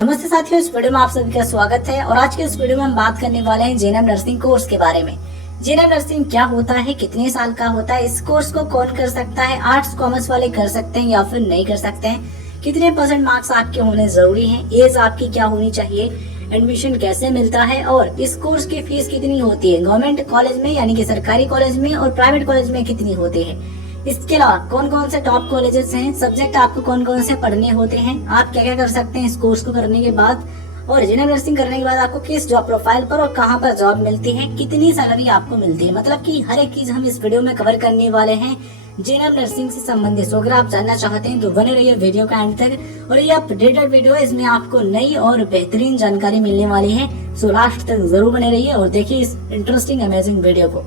नमस्ते साथियों, इस वीडियो में आप सभी का स्वागत है। और आज के इस वीडियो में हम बात करने वाले हैं जेएनएम नर्सिंग कोर्स के बारे में। जेएनएम नर्सिंग क्या होता है, कितने साल का होता है, इस कोर्स को कौन कर सकता है, आर्ट्स कॉमर्स वाले कर सकते हैं या फिर नहीं कर सकते हैं, कितने % मार्क्स आपके होने जरूरी हैं, एज आपकी क्या होनी चाहिए, एडमिशन कैसे मिलता है और इस कोर्स की फीस कितनी होती है, गवर्नमेंट कॉलेज में यानी कि सरकारी कॉलेज में और प्राइवेट कॉलेज में कितनी होती है, इसके अलावा कौन कौन से टॉप कॉलेजेस हैं, सब्जेक्ट आपको कौन कौन से पढ़ने होते हैं, आप क्या क्या कर सकते हैं इस कोर्स को करने के बाद, और जेएनएम नर्सिंग करने के बाद आपको किस जॉब प्रोफाइल पर और कहां पर जॉब मिलती है, कितनी सैलरी आपको मिलती है, मतलब कि हर एक चीज हम इस वीडियो में कवर करने वाले हैं जेएनएम नर्सिंग से संबंधित। अगर आप जानना चाहते हैं तो बने रहिए वीडियो का एंड तक। और ये अपडेटेड वीडियो है, इसमें आपको नई और बेहतरीन जानकारी मिलने वाली है, सो लास्ट तक जरूर बने रहिए और देखिए इस इंटरेस्टिंग अमेजिंग वीडियो को।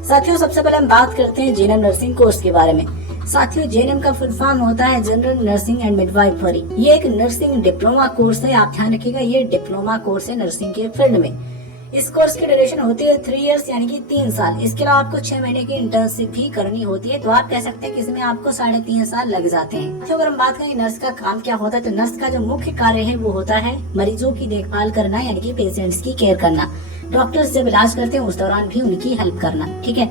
साथियों, सबसे पहले हम बात करते हैं जेएनएम नर्सिंग कोर्स के बारे में। साथियों, जेएनएम का फुल फॉर्म होता है जनरल नर्सिंग एंड मिडवाइफरी। ये एक नर्सिंग डिप्लोमा कोर्स है, आप ध्यान रखिएगा, ये डिप्लोमा कोर्स है नर्सिंग के फील्ड में। इस कोर्स की ड्यूरेशन होती है 3 इयर्स यानी कि 3 साल। इसके अलावा आपको 6 महीने की इंटर्नशिप भी करनी होती है, तो आप कह सकते हैं कि इसमें आपको 3.5 साल लग जाते हैं। तो अगर हम बात करें नर्स का काम क्या होता है, तो नर्स का जो मुख्य कार्य है वो होता है मरीजों की देखभाल करना यानी कि पेशेंट्स की केयर करना। डॉक्टर्स जब इलाज करते हैं उस दौरान भी उनकी हेल्प करना, ठीक है।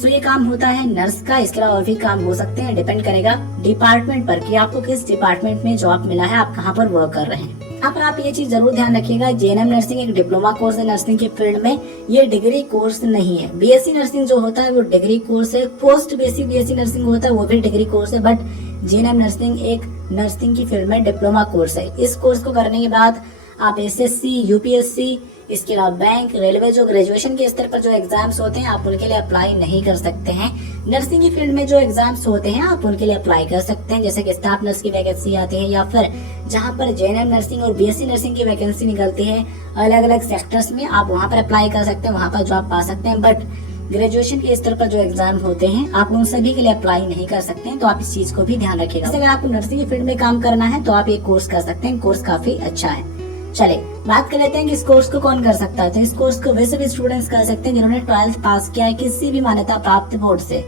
तो ये काम होता है नर्स का। इसके अलावा और भी काम हो सकते हैं, डिपेंड करेगा डिपार्टमेंट पर कि आपको किस डिपार्टमेंट में जॉब मिला है, आप कहाँ पर वर्क कर रहे हैं। यहाँ पर आप ये चीज जरूर ध्यान रखिएगा, जेएनएम नर्सिंग एक डिप्लोमा कोर्स है नर्सिंग के फील्ड में, ये डिग्री कोर्स नहीं है। बीएससी नर्सिंग जो होता है वो डिग्री कोर्स है, पोस्ट बेसिक बीएससी नर्सिंग होता है वो भी डिग्री कोर्स है, बट जेएनएम नर्सिंग एक नर्सिंग की फील्ड में डिप्लोमा कोर्स है। इस कोर्स को करने के बाद आप एसएससी, यूपीएससी, इसके अलावा बैंक, रेलवे, जो ग्रेजुएशन के स्तर पर जो एग्जाम्स होते हैं आप उनके लिए अप्लाई नहीं कर सकते हैं। नर्सिंग की फील्ड में जो एग्जाम्स होते हैं आप उनके लिए अप्लाई कर सकते हैं, जैसे कि स्टाफ नर्स की वैकेंसी आती है या फिर जहां पर जेएनएम नर्सिंग और बीएससी नर्सिंग की वैकेंसी निकलती है अलग अलग सेक्टर्स में, आप वहां पर अप्लाई कर सकते हैं, वहां पर जॉब पा सकते हैं। बट ग्रेजुएशन के स्तर पर जो एग्जाम होते हैं आप उन सभी के लिए अप्लाई नहीं कर सकते हैं, तो आप इस चीज को भी ध्यान रखिएगा। अगर आपको नर्सिंग की फील्ड में काम करना है तो आप ये कोर्स कर सकते हैं, कोर्स काफी अच्छा है। चले बात कर लेते हैं कि इस कोर्स को कौन कर सकता है। तो इस कोर्स को वैसे भी स्टूडेंट्स कर सकते हैं जिन्होंने 12th पास किया है किसी भी मान्यता प्राप्त बोर्ड से।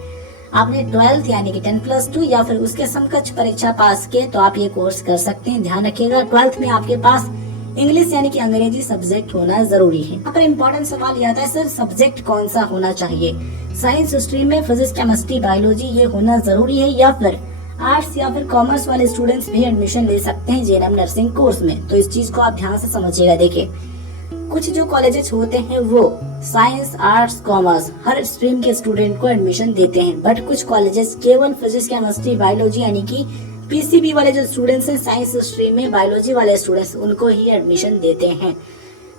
आपने 12th यानी कि 10+2 या फिर उसके समकक्ष परीक्षा पास किए तो आप ये कोर्स कर सकते हैं। ध्यान रखिएगा 12th में आपके पास इंग्लिश यानी कि अंग्रेजी सब्जेक्ट होना जरूरी है। यहाँ पर इम्पोर्टेंट सवाल ये आता है, सर सब्जेक्ट कौन सा होना चाहिए, साइंस स्ट्रीम में फिजिक्स, केमिस्ट्री, बायोलॉजी ये होना जरूरी है या फिर आर्ट्स या फिर कॉमर्स वाले स्टूडेंट्स भी एडमिशन ले सकते हैं जेएनएम नर्सिंग कोर्स में। तो इस चीज को आप ध्यान से समझिएगा। देखिए कुछ जो कॉलेजेस होते हैं वो साइंस, आर्ट्स, कॉमर्स हर स्ट्रीम के स्टूडेंट को एडमिशन देते हैं, बट कुछ कॉलेजेस केवल फिजिक्स, केमिस्ट्री, बायोलॉजी यानी कि पीसीबी वाले जो स्टूडेंट्स हैं साइंस स्ट्रीम में, बायोलॉजी वाले स्टूडेंट्स उनको ही एडमिशन देते हैं।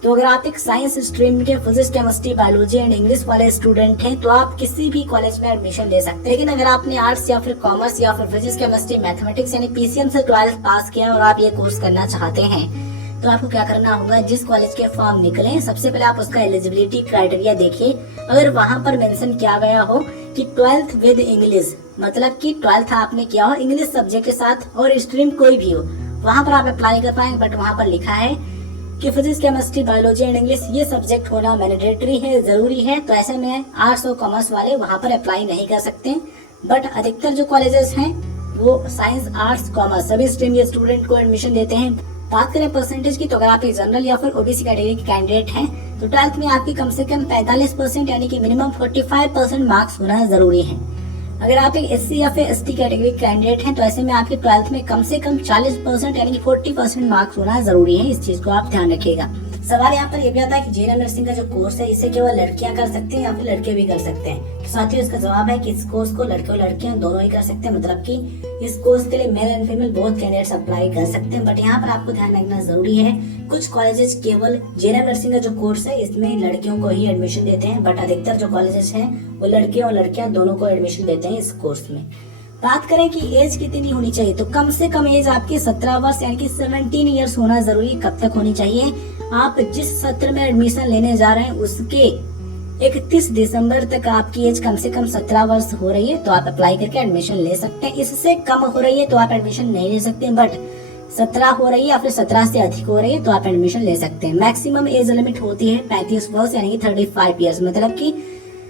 तो अगर आप एक साइंस स्ट्रीम के physics, chemistry, biology and English वाले स्टूडेंट हैं तो आप किसी भी कॉलेज में एडमिशन ले सकते हैं। लेकिन अगर आपने आर्ट्स या फिर कॉमर्स या फिर फिजिक्स, केमिस्ट्री, मैथमेटिक्स यानी पीसीएम से 12th पास किया और आप ये कोर्स करना चाहते हैं तो आपको क्या करना होगा, जिस कॉलेज के फॉर्म निकले सबसे पहले आप उसका एलिजिबिलिटी क्राइटेरिया देखिए। अगर वहां पर मेंशन किया गया हो कि 12th विद इंग्लिश, मतलब कि 12th आपने किया हो इंग्लिश सब्जेक्ट के साथ और स्ट्रीम कोई भी हो, वहां पर आप अप्लाई कर पाएंगे। बट वहां पर लिखा है कि physics, chemistry, biology and English ये सब्जेक्ट होना मैंडेटरी है, जरूरी है, तो ऐसे में आर्ट्स और कॉमर्स वाले वहां पर अप्लाई नहीं कर सकते। बट अधिकतर जो कॉलेजेस हैं वो साइंस, आर्ट्स, कॉमर्स सभी स्ट्रीम के स्टूडेंट को एडमिशन देते हैं। बात करें परसेंटेज की, तो अगर आप एक जनरल या फिर ओबीसी कैटेगरी के कैंडिडेट हैं तो 12th में आपकी कम से कम 45% यानी कि मिनिमम 45% मार्क्स होना जरूरी है। अगर आप एक एससी या फिर एसटी कैटेगरी कैंडिडेट हैं तो ऐसे में आपके 12th में कम से कम 40% यानी कि 40% मार्क्स होना जरूरी है। इस चीज को आप ध्यान रखिएगा। सवाल यहाँ पर यह भी आता है कि जेएनएम नर्सिंग का जो कोर्स है इसे केवल लड़कियां कर सकते हैं या फिर लड़के भी कर सकते हैं। तो साथियों इसका जवाब है कि इस कोर्स को लड़के और लड़कियां दोनों ही कर सकते हैं, मतलब कि इस कोर्स के लिए male and female both candidates apply कर सकते हैं। बट यहाँ पर आपको ध्यान रखना जरूरी है, कुछ कॉलेजेस केवल जेएनएम नर्सिंग का जो कोर्स है इसमें लड़कियों को ही एडमिशन देते हैं, बट अधिकतर जो कॉलेजेस हैं वो लड़के और लड़कियां दोनों को एडमिशन देते हैं इस कोर्स में। बात करें कि एज कितनी होनी चाहिए, तो कम से कम एज आपकी 17 वर्ष यानी कि 17 ईयर्स होना जरूरी। कब तक होनी चाहिए, आप जिस सत्र में एडमिशन लेने जा रहे हैं उसके 31 दिसंबर तक आपकी एज कम से कम 17 वर्ष हो रही है तो आप अप्लाई करके एडमिशन ले सकते हैं। इससे कम हो रही है तो आप एडमिशन नहीं ले सकते, बट 17 हो रही है या फिर 17 से अधिक हो रही है तो आप एडमिशन ले सकते हैं। मैक्सिमम एज लिमिट होती है 35 वर्ष यानी कि 35 ईयर्स, मतलब कि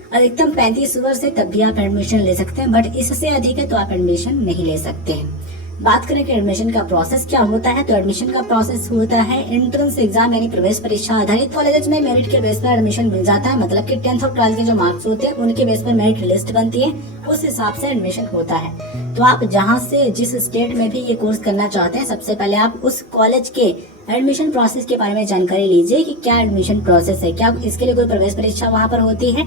अधिकतम 35 वर्ष से तब भी आप एडमिशन ले सकते हैं, बट इससे अधिक है तो आप एडमिशन नहीं ले सकते हैं। बात करें कि एडमिशन का प्रोसेस क्या होता है, तो एडमिशन का प्रोसेस होता है एंट्रेंस एग्जाम यानी प्रवेश परीक्षा आधारित। कॉलेज में मेरिट के बेस पर एडमिशन मिल जाता है, मतलब कि 10th और 12th के जो मार्क्स होते हैं उनके बेस पर मेरिट लिस्ट बनती है, उस हिसाब से एडमिशन होता है। तो आप जहां से जिस स्टेट में भी ये कोर्स करना चाहते हैं, सबसे पहले आप उस कॉलेज के एडमिशन प्रोसेस के बारे में जानकारी लीजिए कि क्या एडमिशन प्रोसेस है, क्या इसके लिए कोई प्रवेश परीक्षा वहाँ पर होती है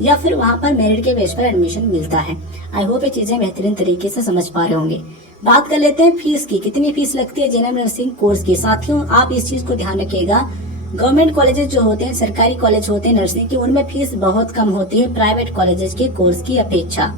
या फिर वहाँ पर मेरिट के बेस पर एडमिशन मिलता है। आई होप ये चीजें बेहतरीन तरीके से समझ पा रहे होंगे। बात कर लेते हैं फीस की, कितनी फीस लगती है जेएनएम नर्सिंग कोर्स की। साथियों आप इस चीज को ध्यान रखिएगा, गवर्नमेंट कॉलेजेस जो होते हैं, सरकारी कॉलेज होते हैं नर्सिंग के, उनमें फीस बहुत कम होती है प्राइवेट कॉलेजेस के कोर्स की अपेक्षा।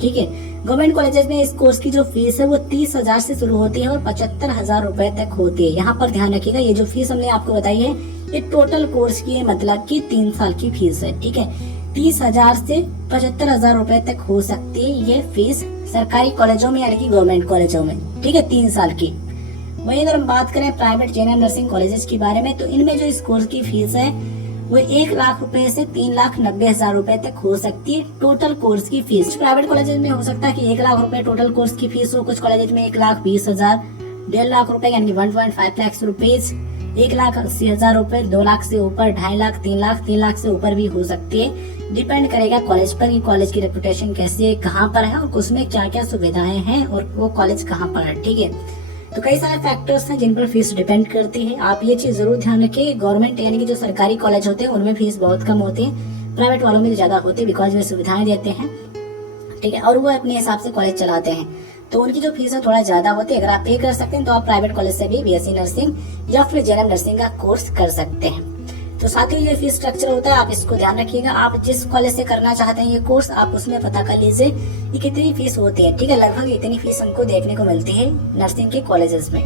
ठीक है, गवर्नमेंट कॉलेजेस में इस कोर्स की जो फीस है वो 30,000 से शुरू होती है और 75,000 रुपए तक होती है। यहाँ पर ध्यान रखिएगा, ये जो फीस हमने आपको बताई है ये टोटल कोर्स की है, मतलब की 3 साल की फीस है। ठीक है, 30,000 से 75,000 रुपए तक हो सकती है ये फीस सरकारी कॉलेजों में यानी कि गवर्नमेंट कॉलेजों में। ठीक है, 3 साल की। वहीं अगर हम बात करें प्राइवेट जेएनएम नर्सिंग कॉलेजेस के बारे में, तो इनमें जो इस कोर्स की फीस है वो 1 लाख रुपए से 3,90,000 रुपए तक हो सकती है टोटल कोर्स की फीस। प्राइवेट कॉलेजेस में हो सकता है कि 1 लाख रुपए टोटल कोर्स की फीस हो, कुछ कॉलेजेस में 1,20,000, 1.5 लाख रुपए यानी कि 1.5 लाख रुपीज, 1,80,000 रुपए, 2 लाख से ऊपर, 2.5 लाख, 3 लाख से ऊपर भी हो सकती है। डिपेंड करेगा कॉलेज पर कि कॉलेज की रेपुटेशन कैसी है, कहाँ पर है और उसमें क्या क्या सुविधाएं हैं और वो कॉलेज कहाँ पर है। ठीक है, तो कई सारे फैक्टर्स हैं जिन पर फीस डिपेंड करती है। आप ये चीज जरूर ध्यान रखिए, गवर्नमेंट यानी कि जो सरकारी कॉलेज होते हैं उनमें फीस बहुत कम होती है, प्राइवेट वालों में ज्यादा होती है, बिकॉज वे सुविधाएं देते हैं। ठीक है, और वो अपने हिसाब से कॉलेज चलाते हैं, तो उनकी जो फीस है थोड़ा ज्यादा होती है। अगर आप पे कर सकते हैं तो आप प्राइवेट कॉलेज से भी बीएससी नर्सिंग या फिर जेएनएम नर्सिंग का कोर्स कर सकते हैं। तो साथ ही ये फीस स्ट्रक्चर होता है, आप इसको ध्यान रखिएगा। आप जिस कॉलेज से करना चाहते हैं ये कोर्स, आप उसमें पता कर लीजिए ये कितनी फीस होती है। ठीक है, लगभग इतनी फीस हमको देखने को मिलती है नर्सिंग के कॉलेजेस में।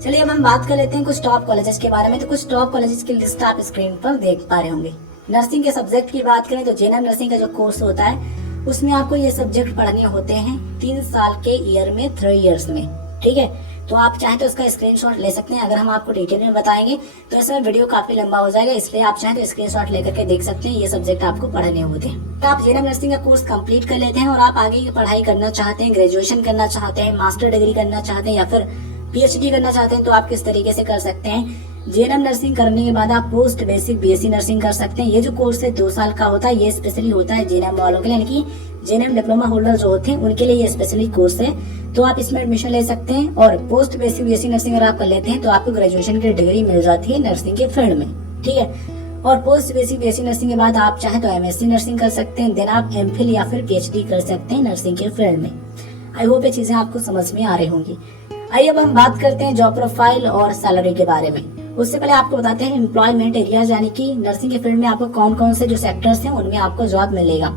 चलिए अब हम बात कर लेते हैं कुछ टॉप कॉलेजेस के बारे में। तो कुछ टॉप कॉलेजेस की लिस्ट आप स्क्रीन पर देख पा रहे होंगे। नर्सिंग के सब्जेक्ट की बात करें तो जेएनएम नर्सिंग का जो कोर्स होता है उसमें आपको ये सब्जेक्ट पढ़ने होते हैं 3 साल के ईयर में, 3 इयर्स में। ठीक है, तो आप चाहे तो इसका स्क्रीनशॉट ले सकते हैं। अगर हम आपको डिटेल में बताएंगे तो इसमें वीडियो काफी लंबा हो जाएगा, इसलिए आप चाहे तो स्क्रीनशॉट लेकर के देख सकते हैं। ये सब्जेक्ट आपको पढ़ने होते हैं। तो आप जेएनएम नर्सिंग का कोर्स कंप्लीट कर लेते हैं और आप आगे की पढ़ाई करना चाहते हैं, ग्रेजुएशन करना चाहते हैं, मास्टर डिग्री करना चाहते हैं या फिर पीएचडी करना चाहते हैं, तो आप किस तरीके से कर सकते हैं। जेएनएम नर्सिंग करने के बाद आप पोस्ट बेसिक बीएससी नर्सिंग कर सकते हैं। ये जो कोर्स है 2 साल का होता है, ये स्पेशली होता है जेएनएम वालों के लिए, यानी कि जेएनएम डिप्लोमा होल्डर जो होते हैं उनके लिए ये स्पेशली कोर्स है। तो आप इसमें एडमिशन ले सकते हैं और पोस्ट बेसिक बीएससी नर्सिंग अगर आप कर लेते हैं तो आपको ग्रेजुएशन की डिग्री मिल जाती है नर्सिंग के फील्ड में। ठीक है, और पोस्ट बेसिक बीएससी नर्सिंग के बाद आप चाहे तो एमएससी नर्सिंग कर सकते हैं, देन आप एमफिल या फिर पीएचडी कर सकते हैं नर्सिंग के फील्ड में। आई होप ये चीजें आपको समझ में आ रही होंगी। आइए अब हम बात करते हैं जॉब प्रोफाइल और सैलरी के बारे में। उससे पहले आपको बताते हैं एम्प्लॉयमेंट एरियाज, यानी कि नर्सिंग के फील्ड में आपको कौन कौन से जो सेक्टर्स हैं उनमें आपको जॉब मिलेगा।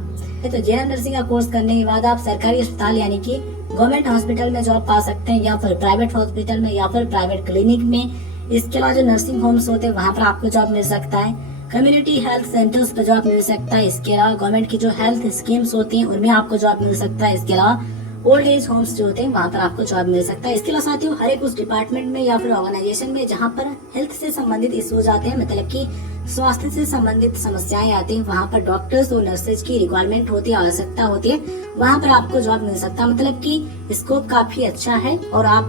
तो जेएनएम नर्सिंग का कोर्स करने के बाद आप सरकारी अस्पताल यानी कि गवर्नमेंट हॉस्पिटल में जॉब पा सकते हैं या फिर प्राइवेट हॉस्पिटल में या फिर प्राइवेट क्लिनिक में। इसके अलावा जो नर्सिंग होम्स होते हैं वहाँ पर आपको जॉब मिल सकता है, कम्युनिटी हेल्थ सेंटर्स पर जॉब मिल सकता है। इसके अलावा गवर्नमेंट की जो हेल्थ स्कीम्स होती हैं उनमें आपको जॉब मिल सकता है। इसके अलावा ओल्ड एज होम्स जो होते हैं वहाँ पर आपको जॉब मिल सकता है। इसके अलावा साथियों हर एक उस डिपार्टमेंट में या फिर ऑर्गेनाइजेशन में जहाँ पर हेल्थ से संबंधित इश्यूज आते हैं, मतलब कि स्वास्थ्य से संबंधित समस्याएं आती हैं, वहाँ पर डॉक्टर्स और नर्सेज की रिक्वायरमेंट होती है, आवश्यकता होती है, वहाँ पर आपको जॉब मिल सकता है। मतलब कि स्कोप काफी अच्छा है और आप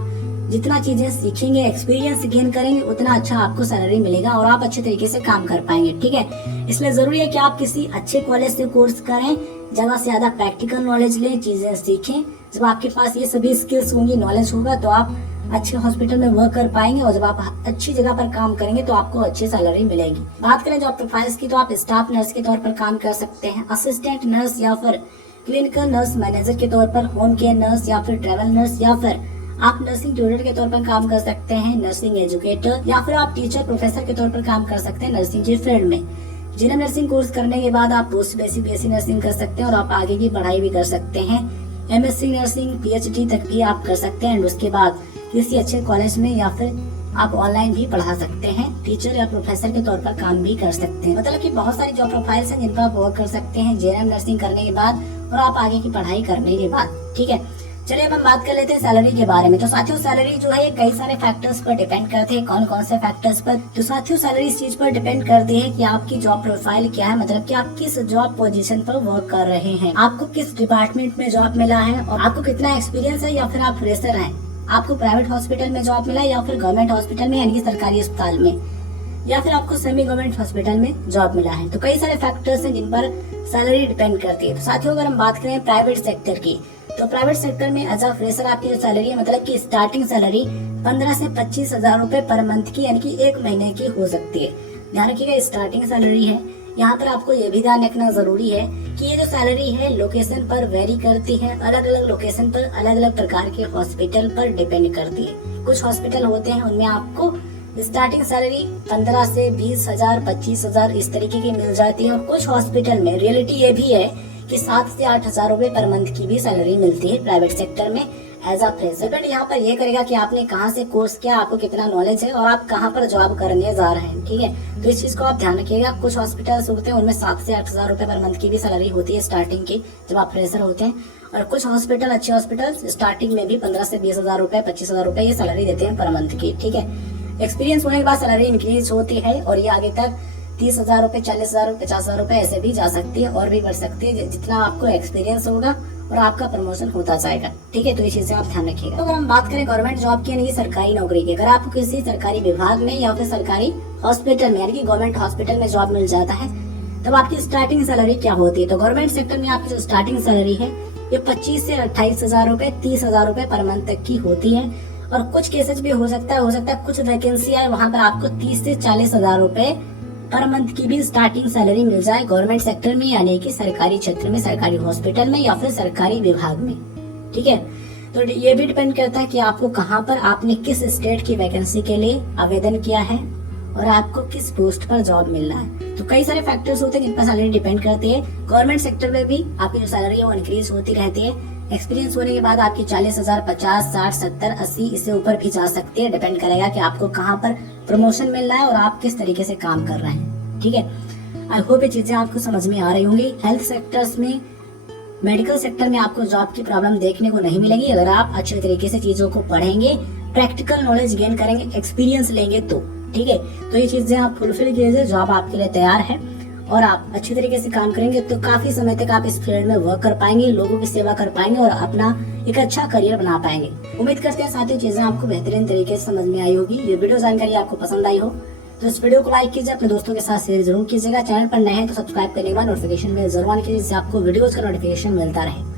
जितना चीजें सीखेंगे, एक्सपीरियंस गेन करेंगे, उतना अच्छा आपको सैलरी मिलेगा और आप अच्छे तरीके से काम कर पाएंगे। ठीक है, इसलिए जरूरी है कि आप किसी अच्छे कॉलेज से कोर्स करें, ज्यादा से ज्यादा प्रैक्टिकल नॉलेज लें, चीजें सीखें। जब आपके पास ये सभी स्किल्स होंगी, नॉलेज होगा, तो आप अच्छे हॉस्पिटल में वर्क कर पाएंगे और जब आप अच्छी जगह पर काम करेंगे तो आपको अच्छी सैलरी मिलेगी। बात करें जॉब प्रोफाइल्स की, तो आप स्टाफ नर्स के तौर पर काम कर सकते हैं, असिस्टेंट नर्स या फिर क्लिनिकल नर्स मैनेजर के तौर पर, होम केयर नर्स या फिर ट्रेवल नर्स, या फिर आप नर्सिंग ट्यूटर के तौर पर काम कर सकते हैं, नर्सिंग एजुकेटर, या फिर आप टीचर प्रोफेसर के तौर पर काम कर सकते हैं नर्सिंग के फील्ड में। जेएनएम नर्सिंग कोर्स करने के बाद आप पोस्ट बेसिक बीएससी नर्सिंग कर सकते हैं और आप आगे की पढ़ाई भी कर सकते हैं, एमएससी नर्सिंग पीएचडी तक भी आप कर सकते हैं। एंड उसके बाद किसी अच्छे कॉलेज में या फिर आप ऑनलाइन भी पढ़ा सकते हैं, टीचर या प्रोफेसर के तौर पर काम भी कर सकते हैं। मतलब कि बहुत सारी जॉब प्रोफाइल्स हैं जिन पर आप वर्क कर सकते हैं जेएनएम नर्सिंग करने के बाद और आप आगे की पढ़ाई करने के बाद। ठीक है, चलिए अब हम बात कर लेते हैं सैलरी के बारे में। तो साथियों सैलरी जो है ये कई सारे फैक्टर्स पर डिपेंड करते हैं। कौन कौन से फैक्टर्स पर? तो साथियों सैलरी इस चीज पर डिपेंड करती है कि आपकी जॉब प्रोफाइल क्या है, मतलब कि आप किस जॉब पोजीशन पर वर्क कर रहे हैं, आपको किस डिपार्टमेंट में जॉब मिला है और आपको कितना एक्सपीरियंस है या फिर आप फ्रेशर हैं। आपको प्राइवेट हॉस्पिटल में जॉब मिला या फिर गवर्नमेंट हॉस्पिटल में यानी कि सरकारी अस्पताल में, या फिर आपको सेमी गवर्नमेंट हॉस्पिटल में जॉब मिला है। तो कई सारे फैक्टर्स हैं जिन पर सैलरी डिपेंड करती है। तो साथियों अगर हम बात करें प्राइवेट सेक्टर की, तो प्राइवेट सेक्टर में एज अ फ्रेशर आपकी जो सैलरी है, मतलब कि स्टार्टिंग सैलरी 15 से 25 हजार रुपए पर मंथ की यानी कि एक महीने की हो सकती है। ध्यान रखिएगा स्टार्टिंग सैलरी है। यहाँ पर आपको ये भी ध्यान रखना जरूरी है कि ये जो सैलरी है लोकेशन पर वेरी करती है, अलग अलग लोकेशन पर अलग अलग प्रकार के हॉस्पिटल पर डिपेंड करती है। कुछ हॉस्पिटल होते हैं उनमें आपको स्टार्टिंग सैलरी 15 से 20 हजार 25 हजार इस तरीके की मिल जाती है, और कुछ हॉस्पिटल में रियलिटी ये भी है कि 7 से 8 हजार रुपए पर मंथ की भी सैलरी मिलती है प्राइवेट सेक्टर में एज अ फ्रेशर। बट यहाँ पर ये करेगा कि आपने कहाँ से कोर्स किया, आपको कितना नॉलेज है और आप कहाँ पर जॉब करने जा रहे हैं। ठीक है, तो इस चीज को आप ध्यान रखिएगा। कुछ हॉस्पिटल्स होते हैं उनमें 7 से 8 हजार रुपए पर मंथ की भी सैलरी होती है स्टार्टिंग की जब आप फ्रेशर होते हैं, और कुछ हॉस्पिटल अच्छे हॉस्पिटल स्टार्टिंग में भी 15 से 20 हजार रुपए 25 हजार रुपए ये सैलरी देते हैं पर मंथ की। ठीक है, एक्सपीरियंस होने के बाद सैलरी इंक्रीज होती है और ये आगे तक 30 हजार रुपए 40 हजार रुपए 50 हजार रुपए ऐसे भी जा सकती है और भी बढ़ सकती है जितना आपको एक्सपीरियंस होगा और आपका प्रमोशन होता जाएगा। ठीक है, तो इस चीज से आप ध्यान रखिएगा। तो अगर हम बात करें गवर्नमेंट जॉब की यानी कि सरकारी नौकरी की, अगर आपको किसी सरकारी विभाग में या फिर सरकारी हॉस्पिटल में यानी कि गवर्नमेंट हॉस्पिटल में जॉब मिल जाता है, तब आपकी स्टार्टिंग सैलरी क्या होती है। तो गवर्नमेंट सेक्टर में आपकी जो स्टार्टिंग सैलरी है ये 25 से 28 हजार रुपए 30 हजार रुपए पर मंथ तक की होती है, और कुछ केसेस भी हो सकता है कुछ वैकेंसी है वहां पर आपको 30 से 40 हजार रुपए पर मंथ की भी स्टार्टिंग सैलरी मिल जाए गवर्नमेंट सेक्टर में यानी कि सरकारी क्षेत्र में, सरकारी हॉस्पिटल में या फिर सरकारी विभाग में। ठीक है, तो ये भी डिपेंड करता है कि आपको कहाँ पर, आपने किस स्टेट की वैकेंसी के लिए आवेदन किया है और आपको किस पोस्ट पर जॉब मिलना है। तो कई सारे फैक्टर्स होते हैं जिन पर सैलरी डिपेंड करती है। गवर्नमेंट सेक्टर में भी आपकी जो सैलरी है वो इंक्रीज होती रहती है। एक्सपीरियंस होने के बाद आपकी 40 हजार 50 60 70 80 इससे ऊपर भी जा सकती है। डिपेंड करेगा कि आपको कहाँ पर प्रमोशन मिल रहा है और आप किस तरीके से काम कर रहे हैं। ठीक है, आई होप ये चीजें आपको समझ में आ रही होंगी। हेल्थ सेक्टर्स में, मेडिकल सेक्टर में आपको जॉब की प्रॉब्लम देखने को नहीं मिलेगी अगर आप अच्छे तरीके से चीजों को पढ़ेंगे, प्रैक्टिकल नॉलेज गेन करेंगे, एक्सपीरियंस लेंगे तो। ठीक है, तो ये चीजें आप फुलफिल कीजिए, जॉब आपके लिए तैयार है और आप अच्छे तरीके से काम करेंगे तो काफी समय तक आप इस फील्ड में वर्क कर पाएंगे, लोगों की सेवा कर पाएंगे और अपना एक अच्छा करियर बना पाएंगे। उम्मीद करते हैं साथियों चीजें आपको बेहतरीन तरीके से समझ में आई होगी। ये वीडियो जानकारी आपको पसंद आई हो तो इस वीडियो को लाइक कीजिए, अपने दोस्तों के साथ शेयर जरूर कीजिएगा। चैनल पर नए हैं तो सब्सक्राइब करने के बाद नोटिफिकेशन बेल जरूर ऑन कीजिए जिससे आपको वीडियोज का नोटिफिकेशन मिलता रहे।